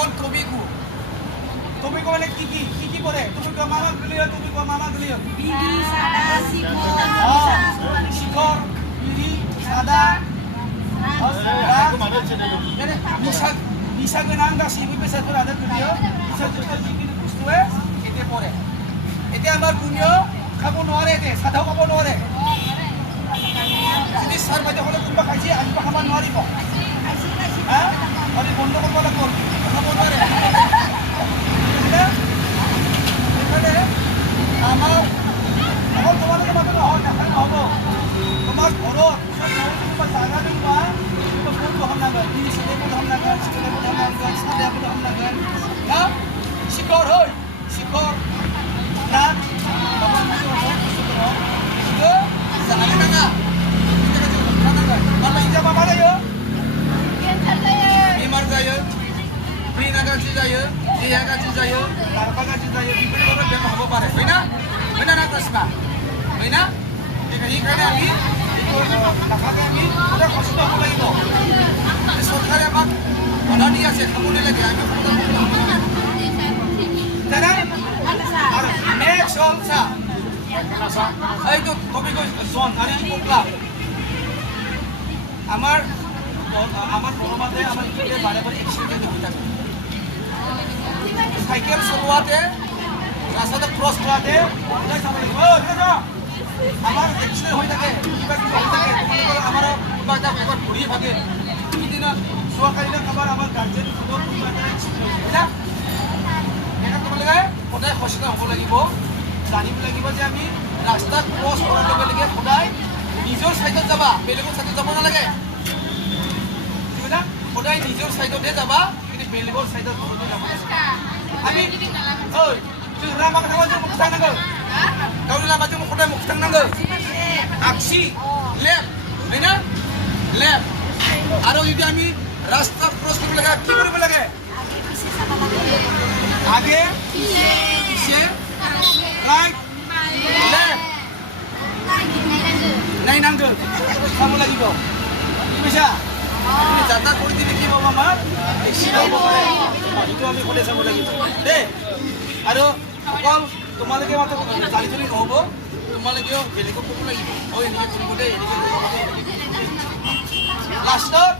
on Tobiku. Tobiku মানে কি কি কি কি করে? তুমি কো মামা ক্লিয়ার, তুমি কো মামা ক্লিয়ার। বিড়ি সাদা শিখর শিখর, বিড়ি, সাদা, নিশা গোনাं गासैबो बेसादफोरानो गोलैयो। निशा जाতীয় যিকোনো বস্তুৱে এতে পৰে। এতিয়া আমাৰ কোনেও খাব নোৱাৰে, এতে সাধাও খাব নোৱাৰে। যদি ছাৰ বাইদেউসকলে কোনোবা খাইছে আহিব খাব নোৱাৰিব। হা আৰু বন্ধ কৰিব লাগিব, খাব নোৱাৰে। এখানে আমাৰ অকল তোমালোকে মাত্ৰ নহয়, নাখায় নহ'ব। তোমাৰ ঘৰত কোনোবা জাগা দংবা বহুত বহন নাগল, স্কুলে বহন নাগল, স্কুলে বহন নাগল, সাদে বহন নাগল। না শিখর হয়, শিখর না তখন বস্তু দङ itu জানে নাগা kalau ijab apa जायो बेमार जायो ब्रेना गाज्रि जायो देहा गाज्रि जायो गारबा गाज्रि जायो बेफोरबायदि बेमार হব পাৰে হয়না হয়না না কৃষ্ণা হয়না এইখানে আমি নাখাকে আমি ওটা কষ্ট হব লাগিব সরকারে আমাক বাধা দি আছে খাব নালাগে আমি জানা আর নেক্সট অলসা এইটো কবি কই জন আৰু ই পকলা আমাৰ বড়মাতে আমাৰ ইকে বাৰে বাৰে এক্সিডেন্ট হয়ে থাকে সাইকেল চলোৱাতে ৰাস্তাতে ক্ৰস কৰাতে আমাৰ এক্সিডেন্ট হয়ে থাকে কিবা কিবা হয়ে থাকে তোমালোকৰ আমাৰ কিবা এটা বেগত ঘূৰি থাকে সিদিনা যোৱাকালিনা কাৰোবাৰ আমাৰ গাৰ্জেন কিবা এটা এক্সিডেন্ট হৈছে না এটা তোমালোকে সদায় সচেতন হ'ব লাগিব জানিব লাগিব যে আমি ৰাস্তা ক্ৰস কৰাৰ লগে লগে সদায় নিজৰ সাইডত যাবা বেলেগৰ সাইডত যাব নালাগে সদায় নিজৰ সাইডতে যাবা কিন্তু বেলেগৰ সাইডত ঘূৰি যাব আমি ঐ তুই লামা কথা কৈছ মুখ থাকনাंगौ गावनि लामाजों सदाय मुख थांनांगौ आगसि लेफ्ट हैना लेफ्ट आरो যদি আমি রাস্তা ক্রস কৰিব লাগে কি কৰিব লাগে আগে পিছে ৰাইট লেফট নাইনাंगौ চাব লাগিব কি কৈছা তুমি যাতা কৰি দিলে কি হ'ব আমাৰ এক্সিডেন্ট হ'ব পাৰে এইটো আমি সদায় চাব লাগিব দে আৰু অকল তোমালোকে মাত্ৰ জানি ধৰি নহ'ব তোমালোকেও বেলেগক ক'ব লাগিব এনেকৈ কৰিব দে এনেকৈ কৰিব দে লাষ্টত